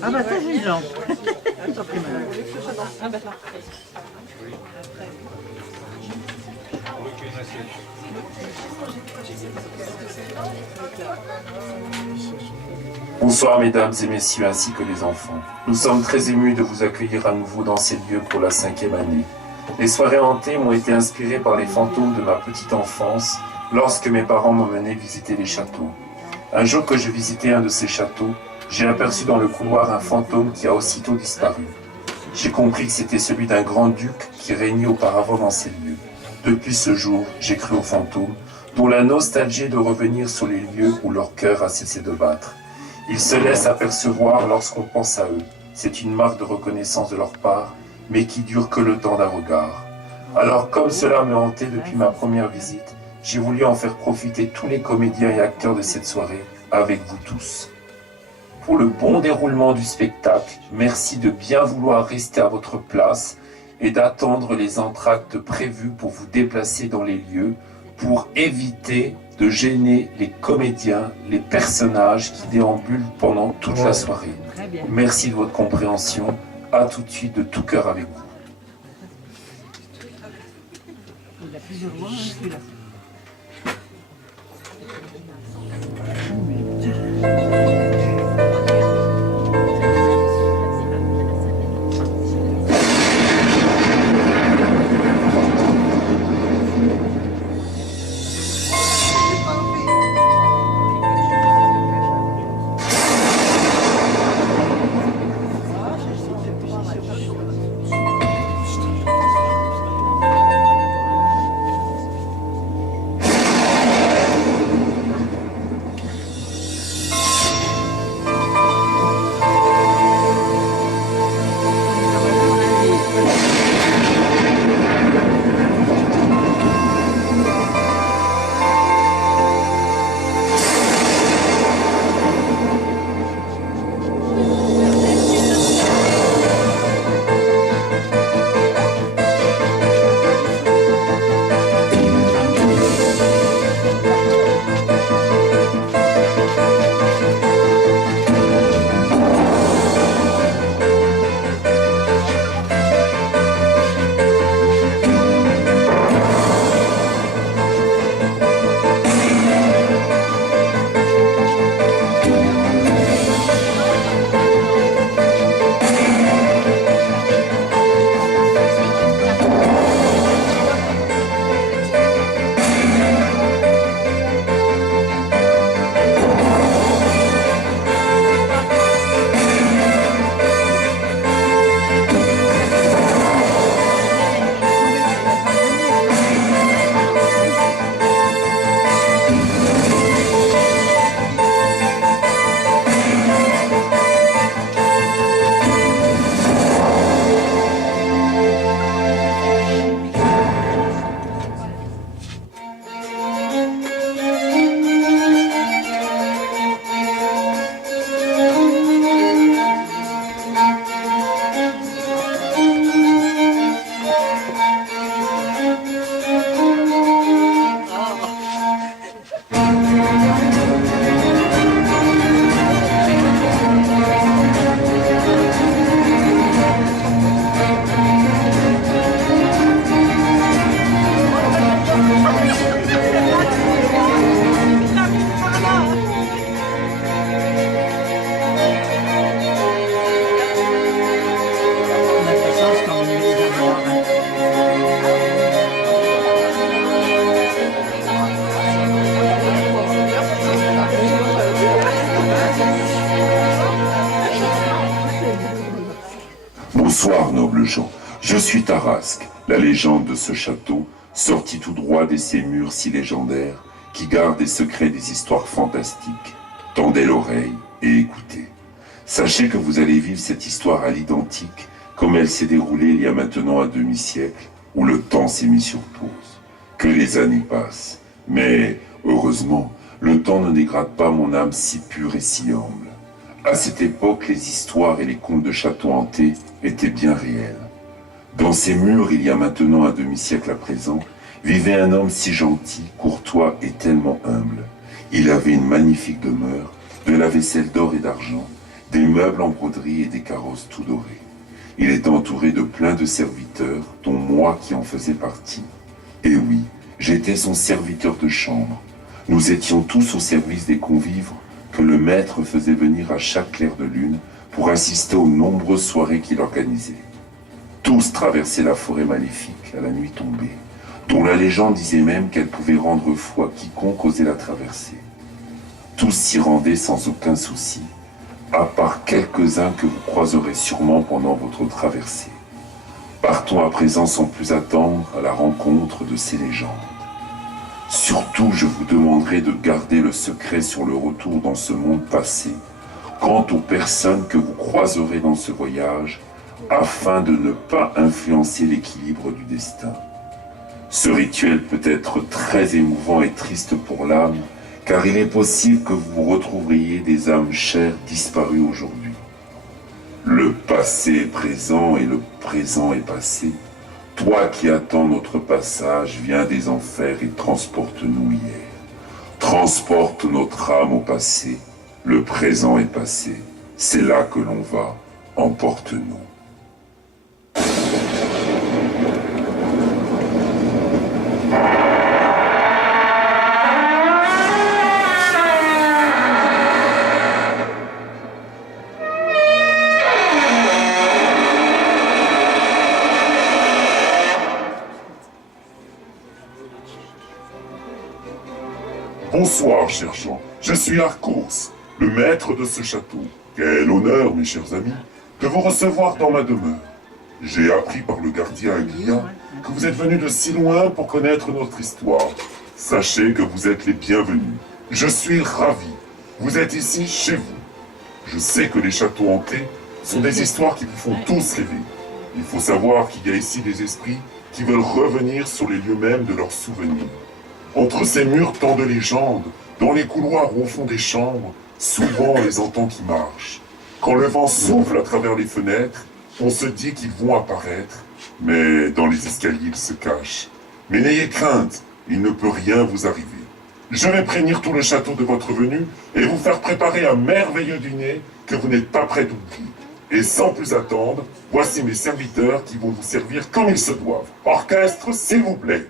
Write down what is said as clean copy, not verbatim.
Ah bah ça j'ai une lampe. Bonsoir mesdames et messieurs ainsi que les enfants. Nous sommes très émus de vous accueillir à nouveau dans ces lieux pour la 5e année. Les soirées hantées m'ont été inspirées par les fantômes de ma petite enfance lorsque mes parents m'emmenaient visiter les châteaux. Un jour que je visitais un de ces châteaux, j'ai aperçu dans le couloir un fantôme qui a aussitôt disparu. J'ai compris que c'était celui d'un grand-duc qui régnait auparavant dans ces lieux. Depuis ce jour, j'ai cru aux fantômes, dont la nostalgie est de revenir sur les lieux où leur cœur a cessé de battre. Ils se laissent apercevoir lorsqu'on pense à eux. C'est une marque de reconnaissance de leur part, mais qui dure que le temps d'un regard. Alors, comme cela me hantait depuis ma première visite, j'ai voulu en faire profiter tous les comédiens et acteurs de cette soirée, avec vous tous. Pour le bon déroulement du spectacle, merci de bien vouloir rester à votre place et d'attendre les entr'actes prévus pour vous déplacer dans les lieux, pour éviter de gêner les comédiens, les personnages qui déambulent pendant toute la soirée. Merci de votre compréhension. À tout de suite de tout cœur avec vous. Il a plusieurs voix, celui-là. Bonsoir, nobles gens. Je suis Tarasque, la légende de ce château, sorti tout droit de ces murs si légendaires, qui gardent les secrets des histoires fantastiques. Tendez l'oreille et écoutez. Sachez que vous allez vivre cette histoire à l'identique, comme elle s'est déroulée il y a maintenant un demi-siècle, où le temps s'est mis sur pause. Que les années passent. Mais, heureusement, le temps ne dégrade pas mon âme si pure et si humble. À cette époque, les histoires et les contes de châteaux hantés étaient bien réels. Dans ces murs, il y a maintenant un demi-siècle à présent, vivait un homme si gentil, courtois et tellement humble. Il avait une magnifique demeure, de la vaisselle d'or et d'argent, des meubles en broderie et des carrosses tout dorés. Il était entouré de plein de serviteurs, dont moi qui en faisais partie. Et oui, j'étais son serviteur de chambre. Nous étions tous au service des convives que le maître faisait venir à chaque clair de lune pour assister aux nombreuses soirées qu'il organisait. Tous traversaient la forêt maléfique à la nuit tombée, dont la légende disait même qu'elle pouvait rendre fou à quiconque osait la traverser. Tous s'y rendaient sans aucun souci, à part quelques-uns que vous croiserez sûrement pendant votre traversée. Partons à présent sans plus attendre à la rencontre de ces légendes. Surtout, je vous demanderai de garder le secret sur le retour dans ce monde passé, quant aux personnes que vous croiserez dans ce voyage, afin de ne pas influencer l'équilibre du destin. Ce rituel peut être très émouvant et triste pour l'âme, car il est possible que vous retrouveriez des âmes chères disparues aujourd'hui. Le passé est présent et le présent est passé. Toi qui attends notre passage, viens des enfers et transporte-nous hier. Transporte notre âme au passé. Le présent est passé. C'est là que l'on va. Emporte-nous. Bonsoir, chers gens. Je suis Arcos, le maître de ce château. Quel honneur, mes chers amis, de vous recevoir dans ma demeure. J'ai appris par le gardien Aguilla que vous êtes venus de si loin pour connaître notre histoire. Sachez que vous êtes les bienvenus. Je suis ravi. Vous êtes ici chez vous. Je sais que les châteaux hantés sont des histoires qui vous font tous rêver. Il faut savoir qu'il y a ici des esprits qui veulent revenir sur les lieux mêmes de leurs souvenirs. Entre ces murs tant de légendes, dans les couloirs au fond des chambres, souvent on les entend qui marchent. Quand le vent souffle à travers les fenêtres, on se dit qu'ils vont apparaître, mais dans les escaliers ils se cachent. Mais n'ayez crainte, il ne peut rien vous arriver. Je vais prévenir tout le château de votre venue et vous faire préparer un merveilleux dîner que vous n'êtes pas prêts d'oublier. Et sans plus attendre, voici mes serviteurs qui vont vous servir comme ils se doivent. Orchestre, s'il vous plaît.